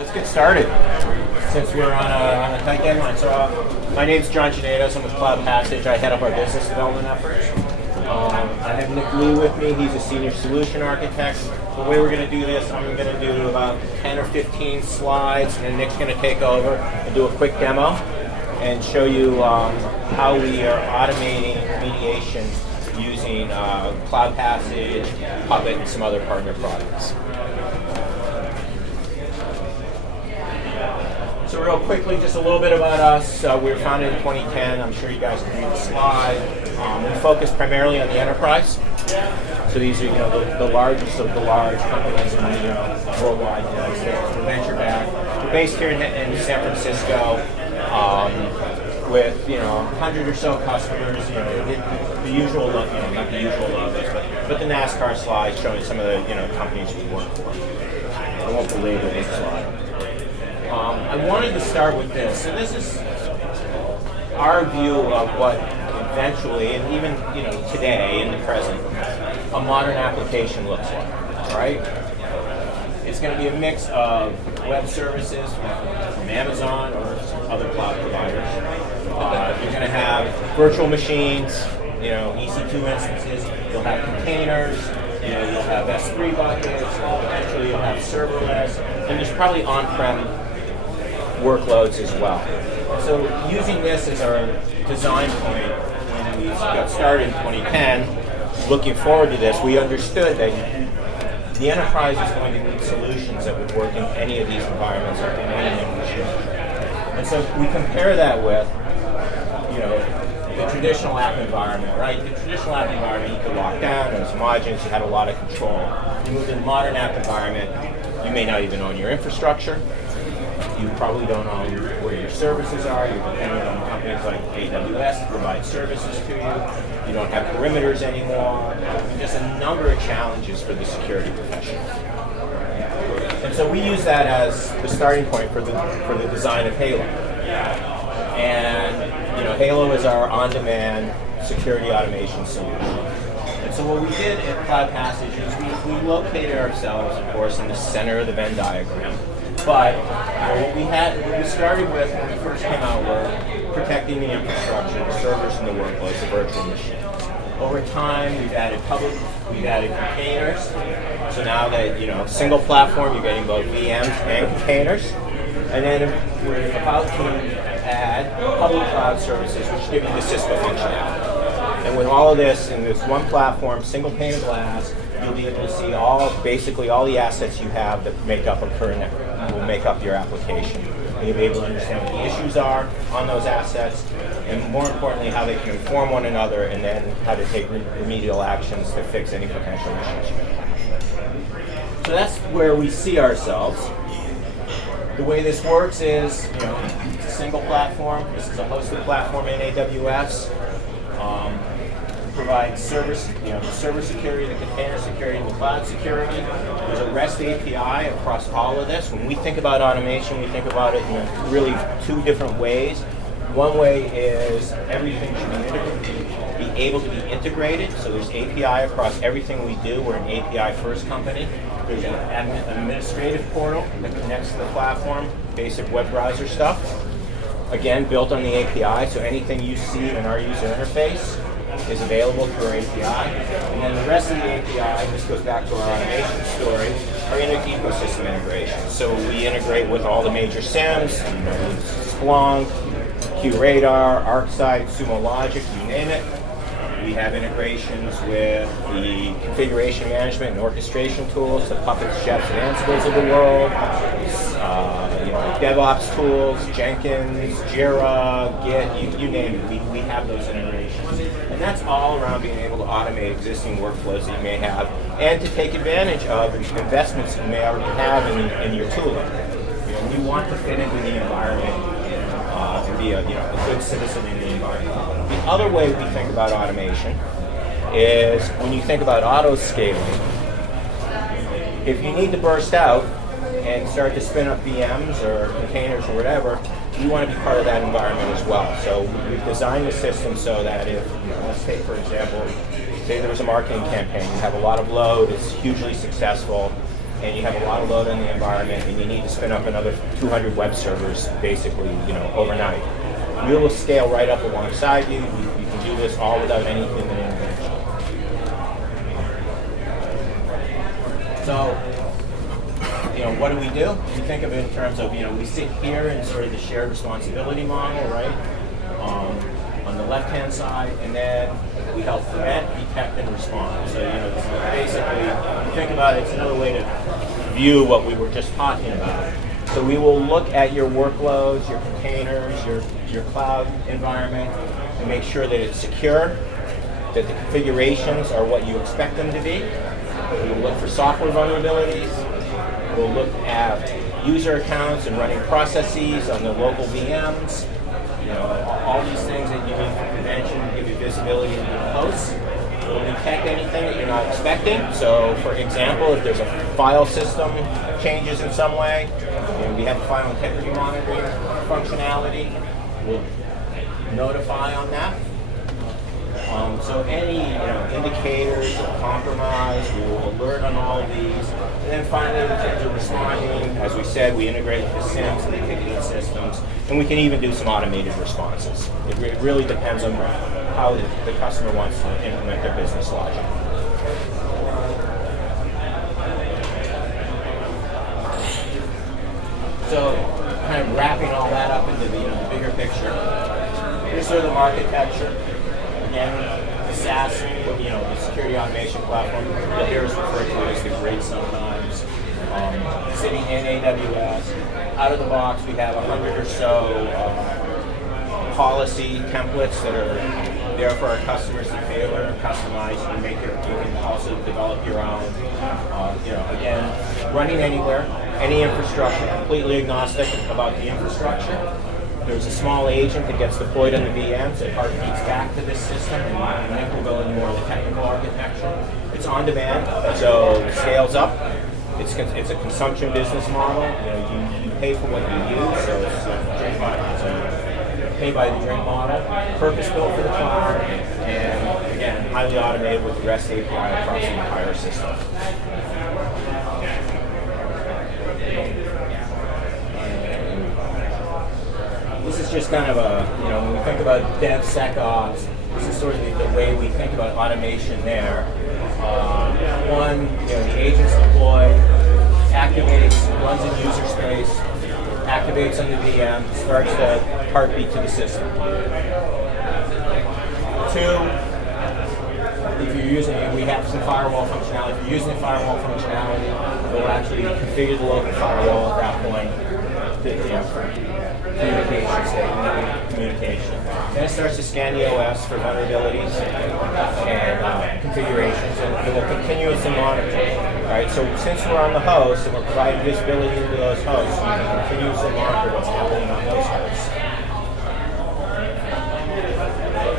Let's get started since we're on a tight deadline. So my name's John Janetos. I'm with CloudPassage. I head up our business development efforts. I have Nick Lee with me. He's a senior solution architect. The way we're going to do this, I'm going to do about 10 or 15 slides, and Nick's going to take over and do a quick demo and show you how we are automating remediation using CloudPassage, Puppet, and some other partner products. So real quickly, just a little bit about us. We were founded in 2010. I'm sure you guys can read the slide. We focus primarily on the enterprise. So these are the largest of the large companies in the worldwide United States. We're venture backed. We're based here in San Francisco with 100 or so customers. The usual, not the usual logos, but the NASCAR slide showing some of the companies we work for. I won't belabor this slide. I wanted to start with this. So this is our view of what eventually, and even today in the present, a modern application looks like, right? It's going to be a mix of web services from Amazon or other cloud providers. You're going to have virtual machines, EC2 instances. You'll have containers. You'll have S3 buckets. Eventually, you'll have serverless, and there's probably on-prem workloads as well. So using this as our design point when we got started in 2010, looking forward to this, we understood that the enterprise is going to need solutions that would work in any of these environments or in any infrastructure. And so we compare that with, the traditional app environment, right? The traditional app environment, you could lock down, it was homogeneous, you had a lot of control. You move to the modern app environment, you may not even own your infrastructure. You probably don't own where your services are. You're dependent on companies like AWS to provide services to you. You don't have perimeters anymore. Just a number of challenges for the security professional. And so we use that as the starting point for the design of Halo. And Halo is our on-demand security automation solution. And so what we did at CloudPassage is we located ourselves, of course, in the center of the Venn diagram. But what we started with when we first came out were protecting the infrastructure, the servers and the workloads, the virtual machines. Over time, we've added containers. So now that, single platform, you're getting both VMs and containers. And then we're about to add public cloud services, which give you the Cisco functionality. And with all of this, in this one platform, single pane of glass, you'll be able to see basically all the assets you have that make up a current network, will make up your application. And you'll be able to understand what the issues are on those assets, and more importantly, how they can inform one another, and then how to take remedial actions to fix any potential issues. So that's where we see ourselves. The way this works is, it's a single platform. This is a hosted platform in AWS. Provides server security, the container security, and the cloud security. There's a REST API across all of this. When we think about automation, we think about it in really two different ways. One way is everything should be able to be integrated. So there's API across everything we do. We're an API-first company. There's an administrative portal that connects to the platform, basic web browser stuff. Again, built on the API, so anything you see in our user interface is available through our API. And then the rest of the API, this goes back to our automation story, are ecosystem integration. So we integrate with all the major SIEMs, Splunk, QRadar, ArcSight, Sumo Logic, you name it. We have integrations with the configuration management and orchestration tools, the Puppets, Chefs, and Ansibles of the world, DevOps tools, Jenkins, Jira, Git, you name it. We have those integrations. And that's all around being able to automate existing workflows that you may have and to take advantage of investments you may already have in your tooling. We want to fit into the environment and be a good citizen in the environment. The other way we think about automation is when you think about auto-scaling, if you need to burst out and start to spin up VMs or containers or whatever, you want to be part of that environment as well. So we've designed the system so that if, let's take for example, say there was a marketing campaign, you have a lot of load, it's hugely successful, and you have a lot of load on the environment, and you need to spin up another 200 web servers, basically, overnight. We will scale right up alongside you. You can do this all without any human intervention. So, what do? We think of it in terms of, we sit here in sort of the shared responsibility model, right? On the left-hand side, and then we help prevent, detect, and respond. So, basically, if you think about it, it's another way to view what we were just talking about. So we will look at your workloads, your containers, your cloud environment, and make sure that it's secure, that the configurations are what you expect them to be. We will look for software vulnerabilities. We'll look at user accounts and running processes on the local VMs. All these things that you need for prevention give you visibility into the hosts. We'll detect anything that you're not expecting. So, for example, if there's a file system changes in some way, we have a file integrity monitoring functionality. We'll notify on that. So any indicators of compromise, we will alert on all of these. And then finally, in terms of responding, as we said, we integrate with the SIMs and the ticketing systems, and we can even do some automated responses. It really depends on how the customer wants to implement their business logic. So, kind of wrapping all that up into the bigger picture. Here's sort of the architecture. Again, the SaaS, the security automation platform, you'll hear us refer to it as the grid sometimes. Sitting in AWS. Out of the box, we have 100 or so policy templates that are there for our customers to tailor and customize. You can also develop your own. Again, running anywhere, any infrastructure, completely agnostic about the infrastructure. There's a small agent that gets deployed on the VMs. It heartbeats back to this system, and Nick will go into more of the technical architecture. It's on demand, so it scales up. It's a consumption business model. You pay for what you use, so it's a pay by the drink model. Purpose built for the cloud, and again, highly automated with the REST API across the entire system. This is just kind of when we think about DevSecOps, this is sort of the way we think about automation there. The agent's deployed, activates, runs in user space, activates on the VM, starts the heartbeat to the system. 2, if you're using it, we have some firewall functionality. If you're using the firewall functionality, we'll actually configure the local firewall at that point for communication. Then it starts to scan the OS for vulnerabilities and configurations, and it will continuously monitor. Right? So since we're on the host and we're providing visibility into those hosts, we can continuously monitor what's happening on those hosts.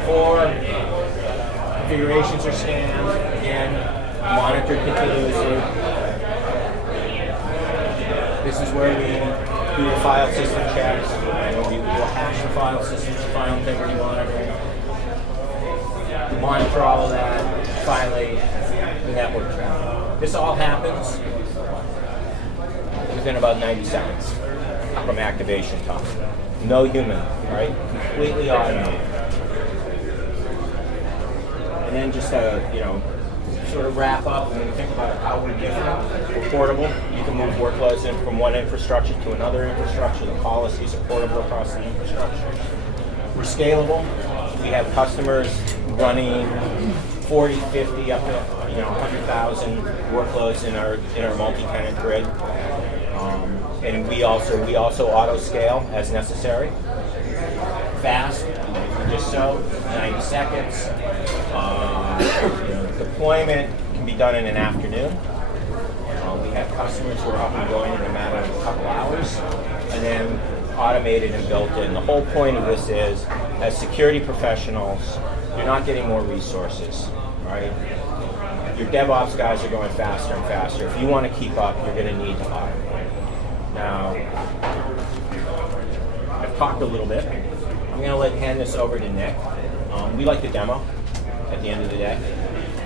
4, configurations are scanned, again, monitored continuously. This is where we do the file system checks. We will hash the file system for file integrity monitoring. We monitor all of that. Finally, the network traffic. This all happens within about 90 seconds from activation time. No human, right? Completely automated. And then just sort of wrap up when we think about how we're different. We're portable. You can move workloads in from one infrastructure to another infrastructure. The policies are portable across the infrastructure. We're scalable. We have customers running 40, 50, up to 100,000 workloads in our multi-tenant grid. And we also auto scale as necessary. Fast, just so 90 seconds. Deployment can be done in an afternoon. We have customers who are up and going in a matter of a couple hours, and then automated and built in. The whole point of this is, as security professionals, you're not getting more resources, right? Your DevOps guys are going faster and faster. If you want to keep up, you're going to need to automate. Now, I've talked a little bit. I'm going to hand this over to Nick. We like the demo at the end of the day.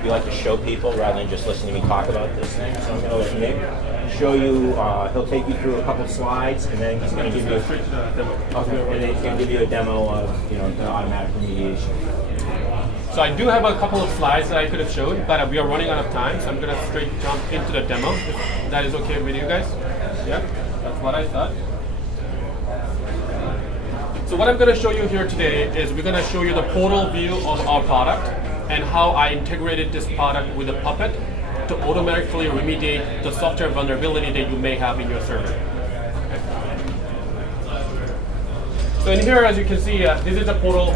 we like to show people rather than just listen to me talk about this thing. So I'm going to let Nick show you. He'll take you through a couple slides, and then he's going to give you a demo of the automatic remediation. So I do have a couple of slides that I could have showed, but we are running out of time, so I'm going to straight jump into the demo. If that is okay with you guys? Yeah, that's what I thought. So what I'm going to show you here today is we're going to show you the portal view of our product and how I integrated this product with a Puppet to automatically remediate the software vulnerability that you may have in your server. Okay. So in here, as you can see, this is a portal.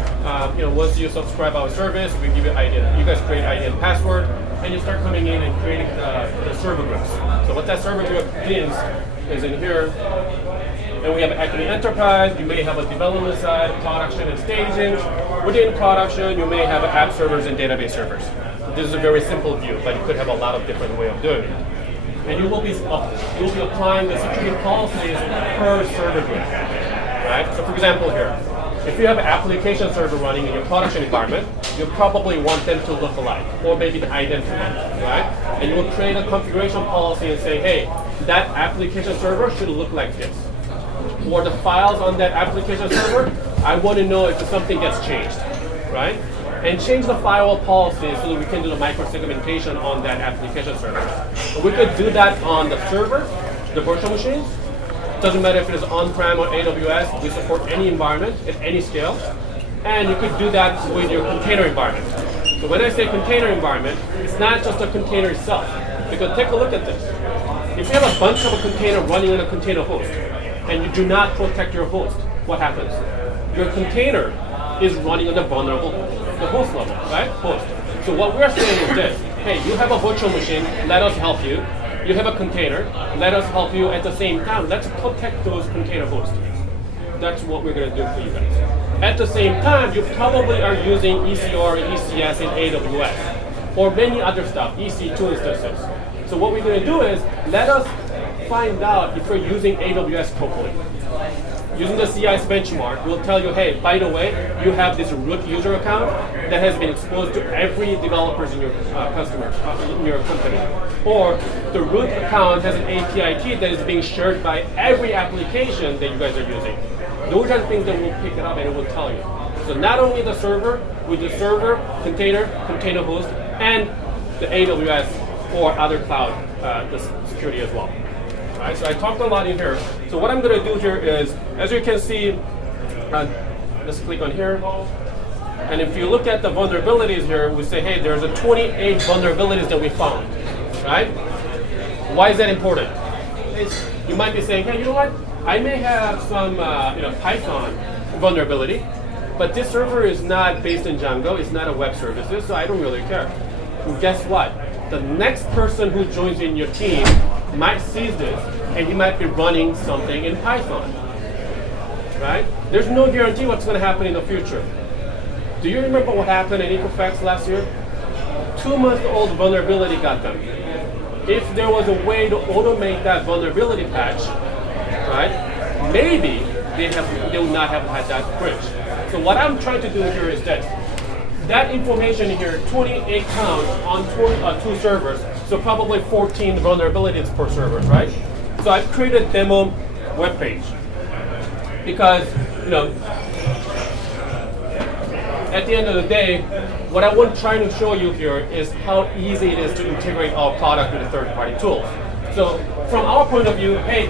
Once you subscribe our service, we give you ID. You guys create ID and password, and you start coming in and creating the server groups. So what that server group means is in here. And we have Acme Enterprise. You may have a development side, production and staging. Within production, you may have app servers and database servers. This is a very simple view, but you could have a lot of different ways of doing it. And you will be applying the security policies per server group. Right? So for example here, if you have an application server running in your production environment, you probably want them to look alike, or maybe the identity, right? And you will create a configuration policy and say, hey, that application server should look like this. Or the files on that application server, I want to know if something gets changed, right? And change the firewall policy so that we can do the micro-segmentation on that application server. So we could do that on the server, the virtual machines. Doesn't matter if it is on-prem or AWS, we support any environment at any scale. And you could do that with your container environment. So when I say container environment, it's not just a container itself. Because take a look at this. If you have a bunch of a container running on a container host, and you do not protect your host, what happens? Your container is running on the vulnerable, the host level, right? Host. So what we're saying is this: hey, you have a virtual machine, let us help you. You have a container, let us help you at the same time. Let's protect those container hosts. That's what we're going to do for you guys. At the same time, you probably are using ECR and ECS in AWS, or many other stuff, EC2 instances. So what we're going to do is, let us find out if you're using AWS properly. Using the CIS benchmark, we'll tell you, hey, by the way, you have this root user account that has been exposed to every developers in your in your company. Or the root account has an API key that is being shared by every application that you guys are using. Those are things that we'll pick it up and it will tell you. So not only the server, with the server, container host, and the AWS or other cloud, the security as well. Right, so I talked a lot in here. So what I'm going to do here is, as you can see, let's click on here. And if you look at the vulnerabilities here, we say, hey, there's a 28 vulnerabilities that we found, right? Why is that important? You might be saying, hey, you know what? I may have some Python vulnerability, but this server is not based in Django. It's not a web services, so I don't really care. And guess what? The next person who joins in your team might see this, and he might be running something in Python, right? There's no guarantee what's going to happen in the future. Do you remember what happened in Equifax last year? 2-month-old vulnerability got them. If there was a way to automate that vulnerability patch, right, maybe they would not have had that breach. So what I'm trying to do here is this. That information here, 28 count on two servers, so probably 14 vulnerabilities per server, right? So I've created a demo web page because, at the end of the day, what I want trying to show you here is how easy it is to integrate our product with a third-party tool. So from our point of view, hey,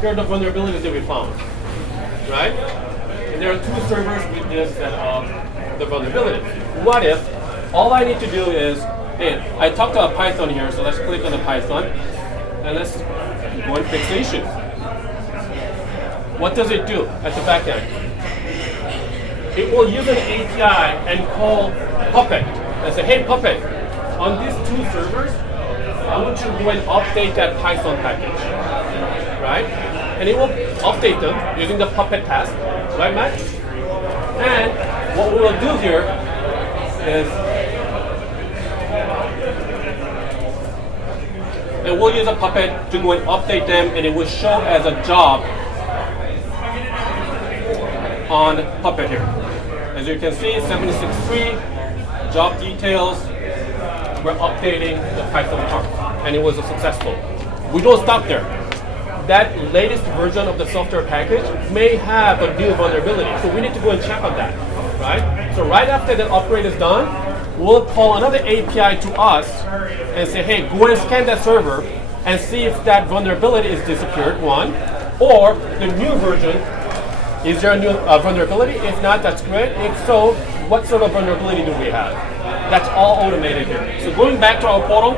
here are the vulnerabilities that we found, right? And there are 2 servers with this set of the vulnerability. What if all I need to do is, hey, I talked about Python here, so let's click on the Python, and let's go and fix the issue. What does it do at the back end? It will use an API and call Puppet and say, hey Puppet, on these 2 servers, I want you to go and update that Python package, right? And it will update them using the Puppet task, right, Matt? And what we will do here is, and we'll use a Puppet to go and update them, and it will show as a job on Puppet here. As you can see, 76.3, job details, we're updating the Python part, and it was successful. We don't stop there. That latest version of the software package may have a new vulnerability, so we need to go and check on that, right? So right after the upgrade is done, we'll call another API to us and say, hey, go and scan that server and see if that vulnerability is disappeared, one, or the new version, is there a new vulnerability? If not, that's great. If so, what sort of vulnerability do we have? That's all automated here. So going back to our portal,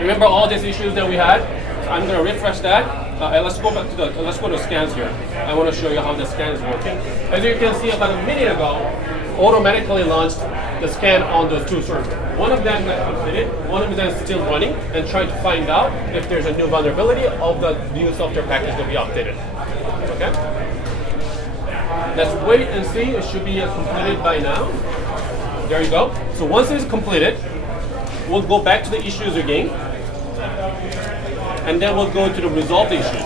remember all these issues that we had? So I'm going to refresh that. And let's go back to let's go to scans here. I want to show you how the scan is working. As you can see, about a minute ago, automatically launched the scan on those two servers. One of them got completed, one of them is still running and trying to find out if there's a new vulnerability of the new software package that we updated. Okay? Let's wait and see. It should be completed by now. There you go. So once it's completed, we'll go back to the issues again, and then we'll go to the resolve the issues.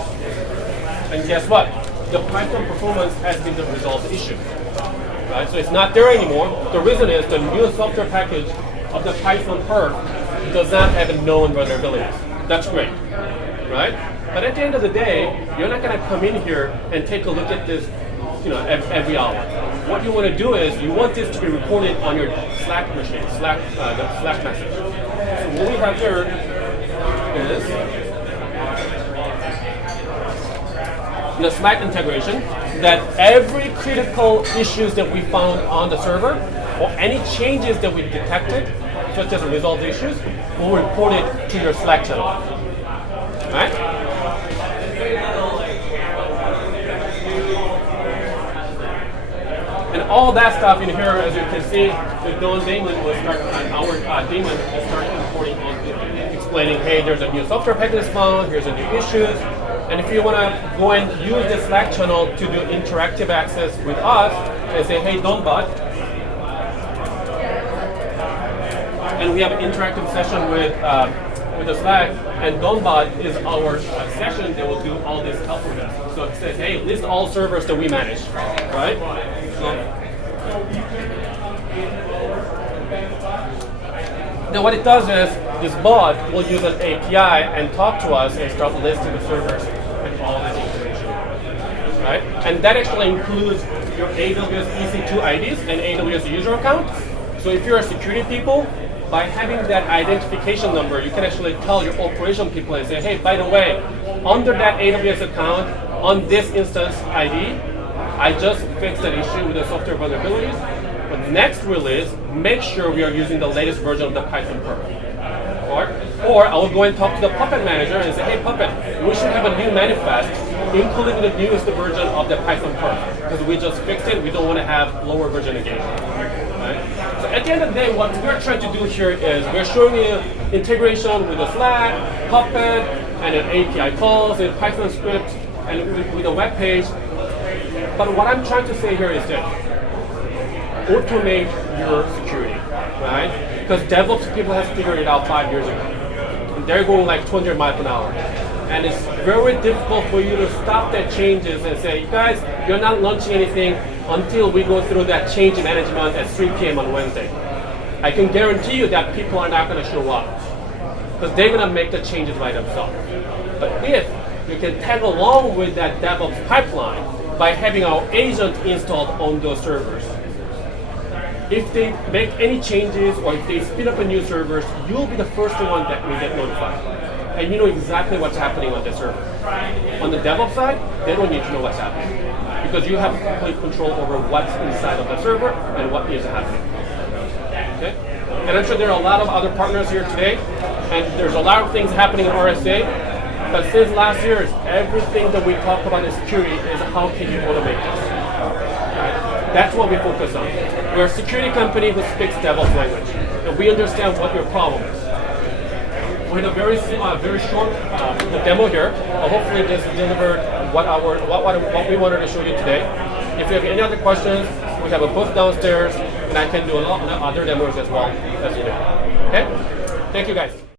And guess what? The Python performance has been the resolved issue. Right? So it's not there anymore. The reason is the new software package of the Python perf does not have known vulnerabilities. That's great, right? But at the end of the day, you're not going to come in here and take a look at this, every hour. What you want to do is you want this to be reported on your Slack machine, the Slack message. So what we have here is the Slack integration, that every critical issues that we found on the server or any changes that we detected, such as resolved issues, we'll report it to your Slack channel. Right? And all that stuff in here, as you can see, the Dawn daemon will start, our daemon will start importing, explaining, hey, there's a new software package found, here's a new issues. And if you want to go and use the Slack channel to do interactive access with us, and say, hey, Donbot, and we have an interactive session with the Slack, and Donbot is our session that will do all this help with us. So it says, hey, list all servers that we manage, right? Now what it does is, this bot will use an API and talk to us and start listing the servers and all this information, right? And that actually includes your AWS EC2 IDs and AWS user accounts. So if you're a security people, by having that identification number, you can actually tell your operation people and say, hey, by the way, under that AWS account, on this instance ID, I just fixed an issue with the software vulnerabilities. But next release, make sure we are using the latest version of the Python perf. Or I will go and talk to the Puppet manager and say, hey Puppet, we should have a new manifest, including the newest version of the Python perf. Because we just fixed it, we don't want to have lower version again. Right? So at the end of the day, what we're trying to do here is we're showing you integration with the Slack, Puppet, and an API calls, and Python script, and with a web page. But what I'm trying to say here is that automate your security, right? Because DevOps people have figured it out 5 years ago. And they're going like 200 miles an hour. And it's very difficult for you to stop that changes and say, you guys, you're not launching anything until we go through that change management at 3 p.m. on Wednesday. I can guarantee you that people are not going to show up because they're going to make the changes by themselves. But if you can tag along with that DevOps pipeline by having our agent installed on those servers, if they make any changes or if they spin up a new servers, you'll be the first one that will get notified. And you know exactly what's happening on the server. On the DevOps side, they don't need to know what's happening because you have complete control over what's inside of the server and what is happening. Okay? And I'm sure there are a lot of other partners here today, and there's a lot of things happening in RSA. But since last year, everything that we talk about in security is how can you automate this. That's what we focus on. We're a security company who speaks DevOps language, and we understand what your problem is. We had a very short demo here. Hopefully, this delivered what we wanted to show you today. If you have any other questions, we have a booth downstairs, and I can do a lot of other demos as well as you know. Okay? Thank you, guys.